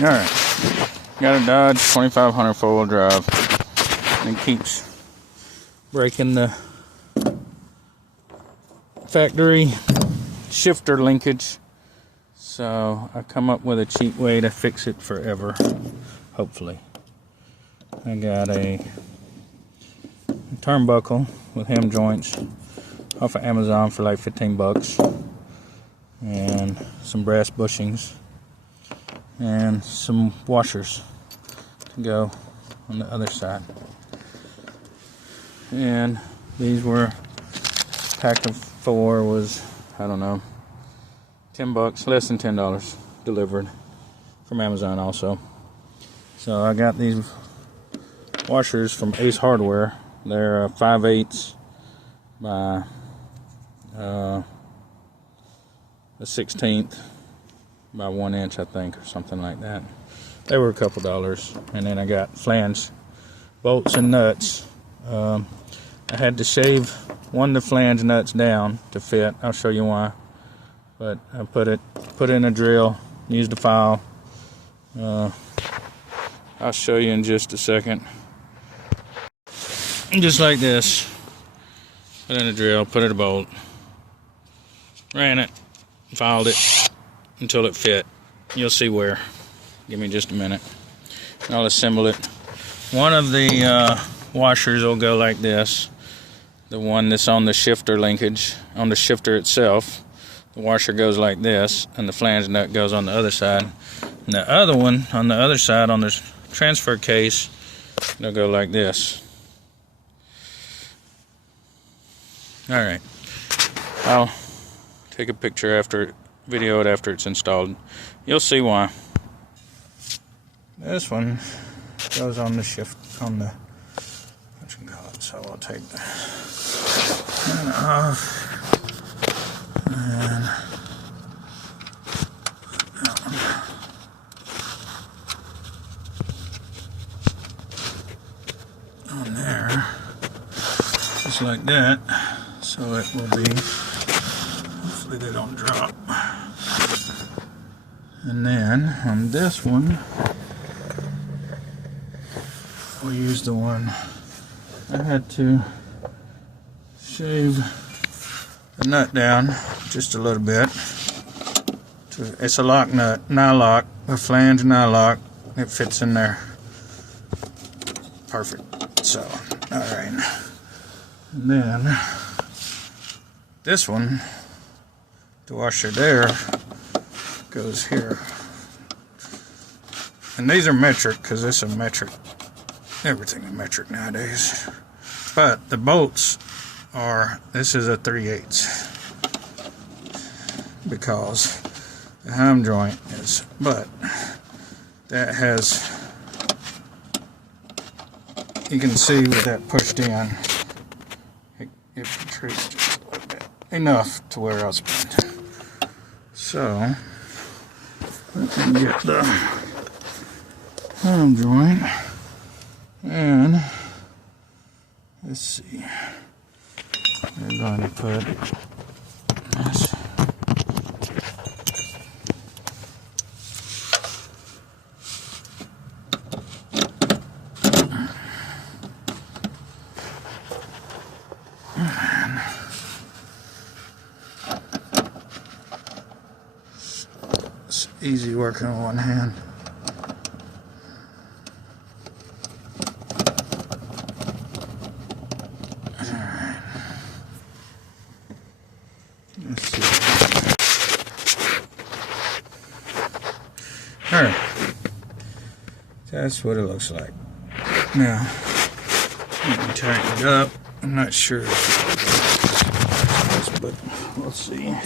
Alright, got a Dodge 2500 four-wheel drive, and it keeps breaking the factory shifter linkage, so I come up with a cheap way to fix it forever, hopefully. I got a turnbuckle with hem joints off of Amazon for like 15 bucks, and some brass bushings and some washers to go on the other side. And these were, pack of 4 was, I don't know, 10 bucks, less than $10 delivered from Amazon also. So I got these washers from Ace Hardware. They're 5/8 by a 1/16 by 1 inch, I think, or something like that. They were a couple dollars. And then I got flange bolts and nuts. I had to shave one of the flange nuts down to fit. I'll show you why. But I put in a drill, used a file. I'll show you in just a second. Just like this. Put in a drill, put in a bolt, ran it, filed it until it fit. You'll see where. Give me just a minute. I'll assemble it. One of the washers will go like this. The one that's on the shifter linkage, on the shifter itself, the washer goes like this, and the flange nut goes on the other side. And the other one on the other side, on the transfer case, they'll go like this. Alright, I'll take a picture after, video it after it's installed. You'll see why. This one goes on the shift, on the, what you call it, so I'll take that off. And on there, just like that, so it will be, hopefully they don't drop. And then on this one, we'll use the one I had to shave the nut down just a little bit. It's a lock nut, nylock, a flange nylock. It fits in there perfect. So, alright. And then this one, the washer there, goes here. And these are metric, because this is metric. Everything is metric nowadays. But the bolts are, this is a 3/8, because the heim joint is, but that has, you can see with that pushed in, it protrudes just a little bit, enough to where I'll spend. So I can get the heim joint, and let's see, we're going to put this it's easy working on one hand. Alright, that's what it looks like. Now, let me tighten it up. I'm not sure if it's, but we'll see.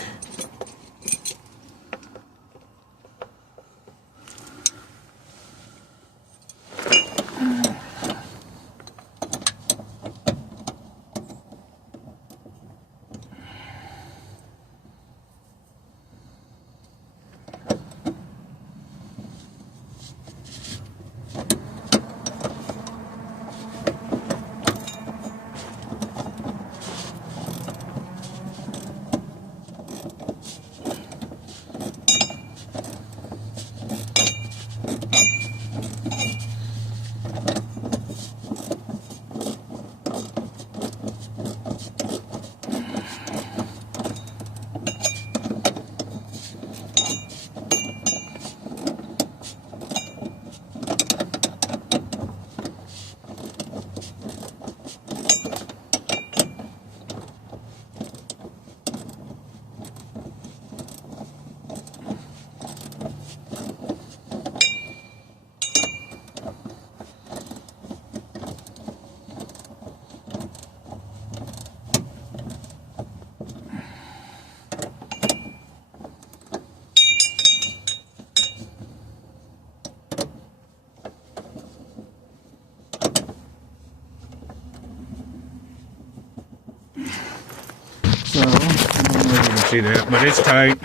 see that, but it's tight.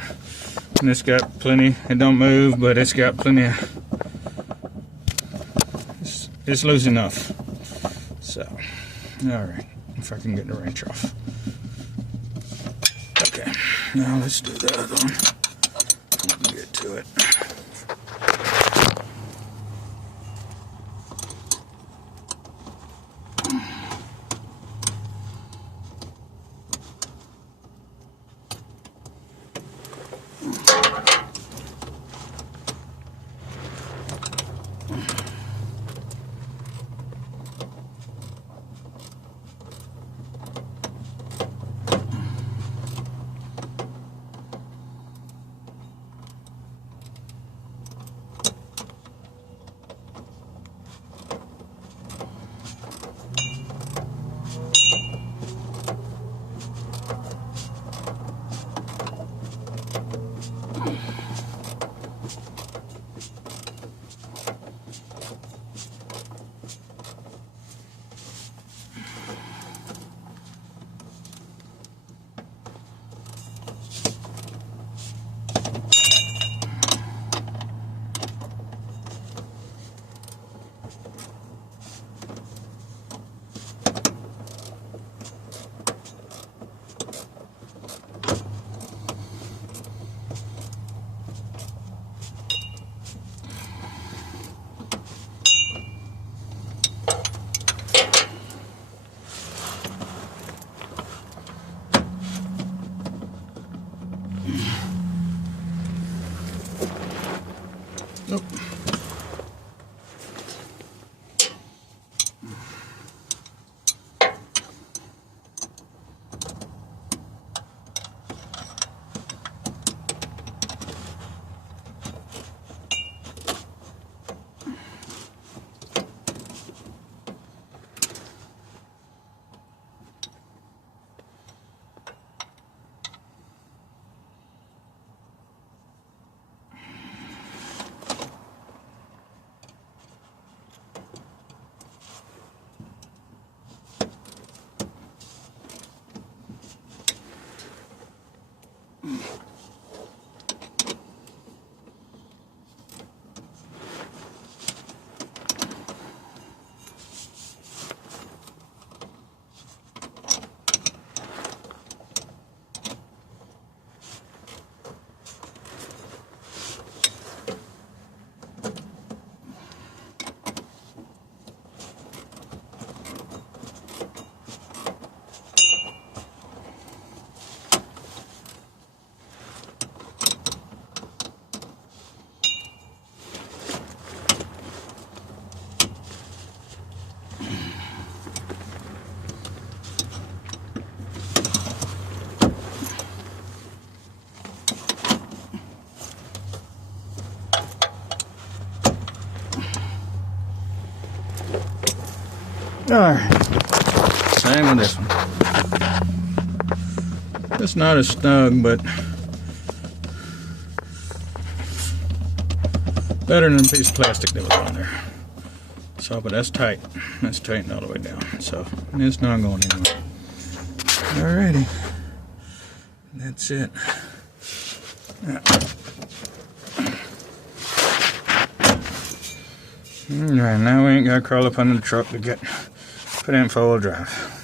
And it's got plenty, it don't move, but it's got plenty of, it's loose enough. So, alright, if I can get the wrench off. Okay, now let's do the other one. Get to it. Nope. Alright, same with this one. It's not as snug, but better than a piece of plastic that was on there. So, but that's tight. That's tightened all the way down. So, it's not going anywhere. Alrighty. That's it. Alright, now we ain't got to crawl up under the truck to get put in 4-wheel drive.